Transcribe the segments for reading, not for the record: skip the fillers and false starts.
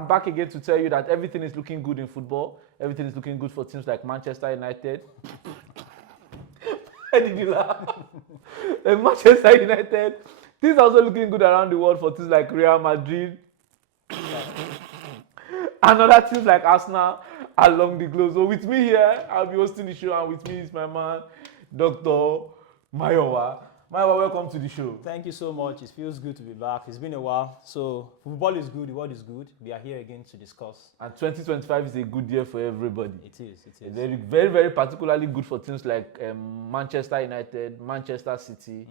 I'm back again to tell you that everything is looking good in football. Everything is looking good for teams like Manchester United. Why did you laugh? Manchester United. Things are also looking good around the world for teams like Real Madrid. And other teams like Arsenal along the globe. So with me here, I'll be hosting the show, and with me is my man, Dr. Mayowa. Mayowa, welcome to the show. Thank you so much. It feels good to be back. It's been a while. So football is good, the world is good. We are here again to discuss. And 2025 is a good year for everybody. It is. Very, very, very particularly good for teams like Manchester United, Manchester City,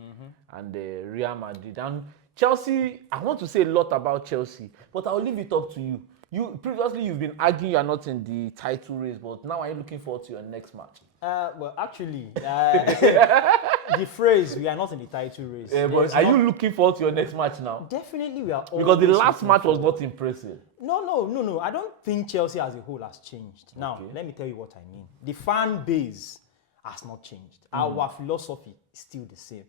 and Real Madrid. And Chelsea, I want to say a lot about Chelsea, but I'll leave it up to you. Previously, you've been arguing you're not in the title race, but now are you looking forward to your next match? Well, actually, the phrase "we are not in the title race." But are you looking forward to your next match now? Definitely, we are. Because the last match was not impressive. No. I don't think Chelsea as a whole has changed. Now, let me tell you what I mean. The fan base has not changed. Our philosophy is still the same.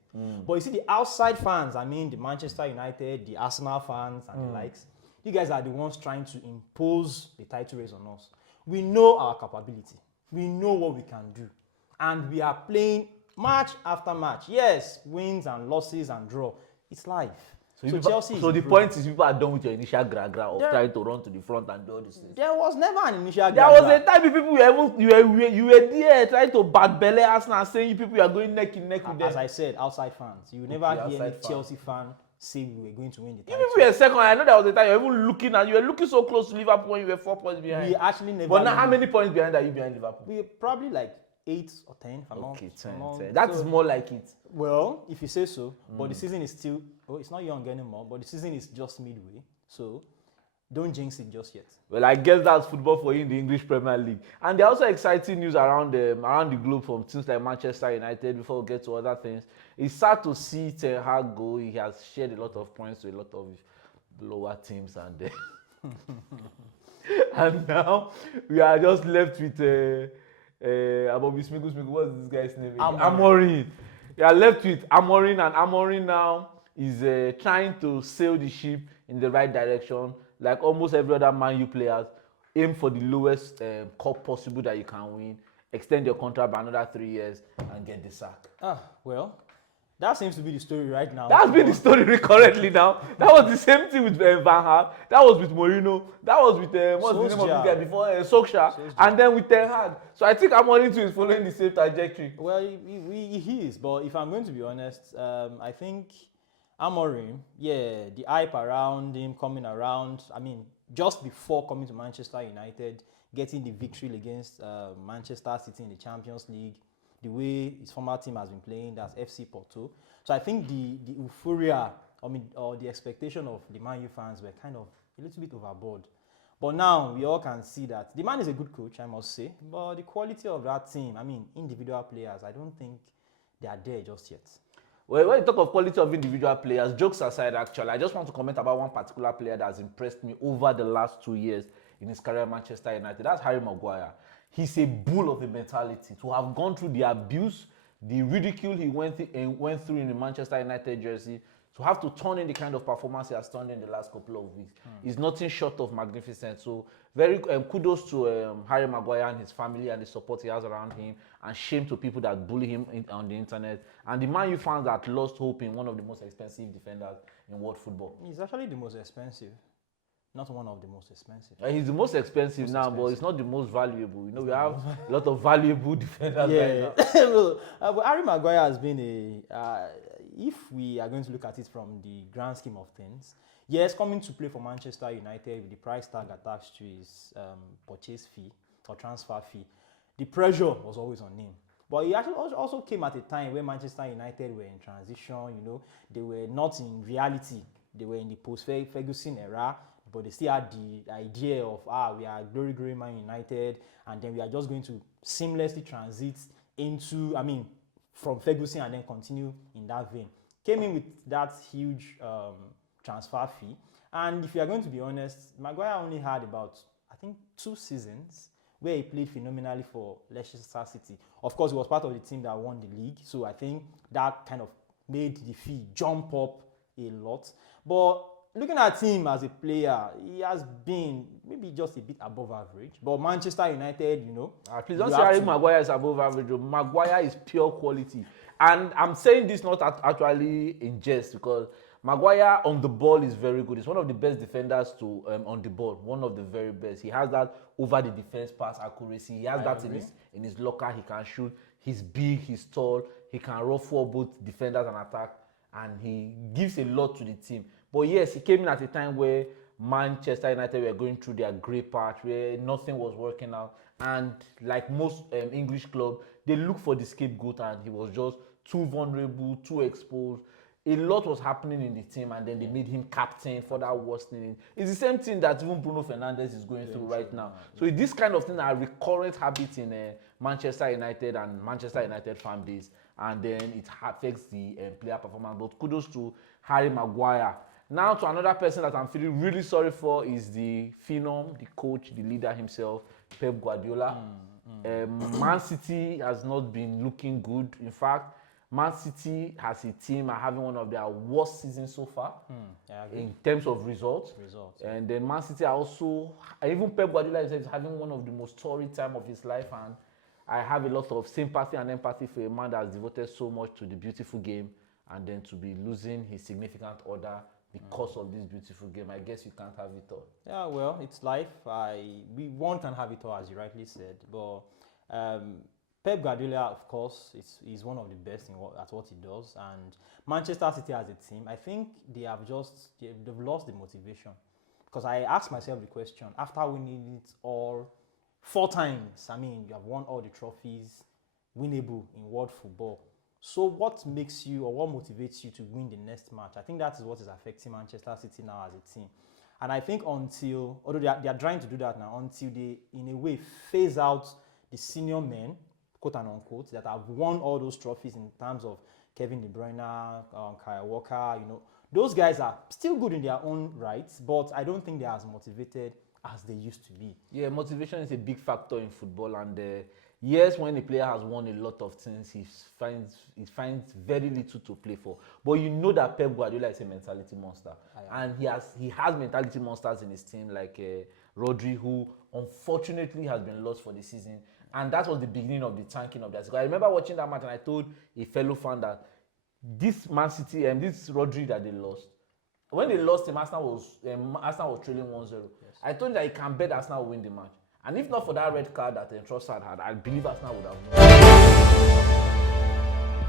But you see, the outside fans, I mean, the Manchester United, the Arsenal fans, and the likes, you guys are the ones trying to impose the title race on us. We know our capability. We know what we can do. And we are playing match after match. Yes, wins and losses and draw. It's life. So Chelsea is the point is people are done with your initial gra-gra of trying to run to the front and do all these things. There was never an initial gra-gra. There was a time people you were there trying to bad belly Arsenal, saying people are going neck in neck with them. As I said, outside fans. You never hear any Chelsea fan say we were going to win the title. Even if you were second, I know there was a time you were even looking at, you were looking so close to Liverpool when you were 4 points behind. We actually never. But now, how many points behind are you behind Liverpool? We probably like 8 or 10. Okay, 10. That is more like it. Well, if you say so. But the season is still. Oh, it's not young anymore. But the season is just midway. So don't jinx it just yet. Well, I guess that's football for you in the English Premier League. And there are also exciting news around the globe from teams like Manchester United. Before we get to other things, it's sad to see Ten Hag go. He has shared a lot of points to a lot of lower teams, and and now we are just left with Abobi Smigu. What's this guy's name? Amorim. We are left with Amorim, and Amorim now is trying to sail the ship in the right direction. Like almost every other Man U players, aim for the lowest cup possible that you can win, extend your contract by another 3 years, and get the sack. Well, that seems to be the story right now. That's been the story currently now. That was the same thing with Van Gaal. That was with Mourinho. That was with what's the name of the guy before? Solskjaer. And then with Ten Hag. So I think Amorim too is following the same trajectory. Well, he is. But if I'm going to be honest, I think Amorim, the hype around him coming around, I mean, just before coming to Manchester United, getting the victory against Manchester City in the Champions League, the way his former team has been playing, that's FC Porto. So I think the euphoria, or the expectation of the Man U fans were kind of a little bit overboard. But now we all can see that the man is a good coach, I must say, but the quality of that team, I mean, individual players, I don't think they are there just yet. Well, when you talk of quality of individual players, jokes aside, actually, I just want to comment about one particular player that has impressed me over the last 2 years in his career at Manchester United. That's Harry Maguire. He's a bull of a mentality. To have gone through the abuse, the ridicule he went through in the Manchester United jersey, to have to turn in the kind of performance he has turned in the last couple of weeks is nothing short of magnificent. So very kudos to Harry Maguire and his family and the support he has around him, and shame to people that bully him on the internet, and the Man U fans that lost hope in one of the most expensive defenders in world football. He's actually the most expensive. Not one of the most expensive. He's the most expensive now, but it's not the most valuable. You know, we have a lot of valuable defenders right now. But Harry Maguire has been if we are going to look at it from the grand scheme of things, yes, coming to play for Manchester United with the price tag attached to his purchase fee or transfer fee, the pressure was always on him. But he actually also came at a time when Manchester United were in transition. You know, they were not in reality. They were in the post-Ferguson era. But they still had the idea of, we are glory Man United, and then we are just going to seamlessly transit into, from Ferguson and then continue in that vein. Came in with that huge transfer fee. And if you are going to be honest, Maguire only had about, I think, 2 seasons where he played phenomenally for Leicester City. Of course, he was part of the team that won the league. So I think that kind of made the fee jump up a lot. But looking at him as a player, he has been maybe just a bit above average. But Manchester United, Please don't say Harry Maguire is above average. Maguire is pure quality. And I'm saying this not actually in jest, because Maguire on the ball is very good. He's one of the best defenders to on the ball. One of the very best. He has that over the defense pass accuracy. He has that in his locker. He can shoot. He's big. He's tall. He can ruffle both defenders and attack. And he gives a lot to the team. But yes, he came in at a time where Manchester United were going through their grey patch, where nothing was working out. And like most English clubs, they look for the scapegoat, and he was just too vulnerable, too exposed. A lot was happening in the team, and then they made him captain for that worsening. It's the same thing that even Bruno Fernandes is going through right now. So this kind of thing are recurrent habits in Manchester United and Manchester United fan base, and then it affects the player performance. But kudos to Harry Maguire. Now to another person that I'm feeling really sorry for is the phenom, the coach, the leader himself, Pep Guardiola. Man City has not been looking good. In fact, Man City as a team are having one of their worst seasons so far in terms of results. And then Man City are also, even Pep Guardiola is having one of the most torrid time of his life, and I have a lot of sympathy and empathy for a man that has devoted so much to the beautiful game, and then to be losing his significant other because of this beautiful game. I guess you can't have it all. Yeah, well, it's life. One can have it all, as you rightly said, but Pep Guardiola, of course, is one of the best at what he does, and Manchester City as a team, I think they've lost the motivation, because I asked myself the question after winning it all 4 times. I mean, you have won all the trophies winnable in world football. So what makes you, or what motivates you to win the next match? I think that is what is affecting Manchester City now as a team. And I think although they are trying to do that now, until they, in a way, phase out the senior men, quote and unquote, that have won all those trophies in terms of Kevin De Bruyne, Kyle Walker, those guys are still good in their own rights, but I don't think they're as motivated as they used to be. Yeah, motivation is a big factor in football, and yes, when a player has won a lot of things, he finds very little to play for. But you know that Pep Guardiola is a mentality monster, and he has mentality monsters in his team, like Rodri, who unfortunately has been lost for the season, and that was the beginning of the tanking of that. So I remember watching that match, and I told a fellow fan that this Man City and this Rodri that they lost, when they lost him, Arsenal was trailing 1-0. Yes. I told him that he can bet Arsenal will win the match. And if not for that red card that Trossard had, I believe Arsenal would have won.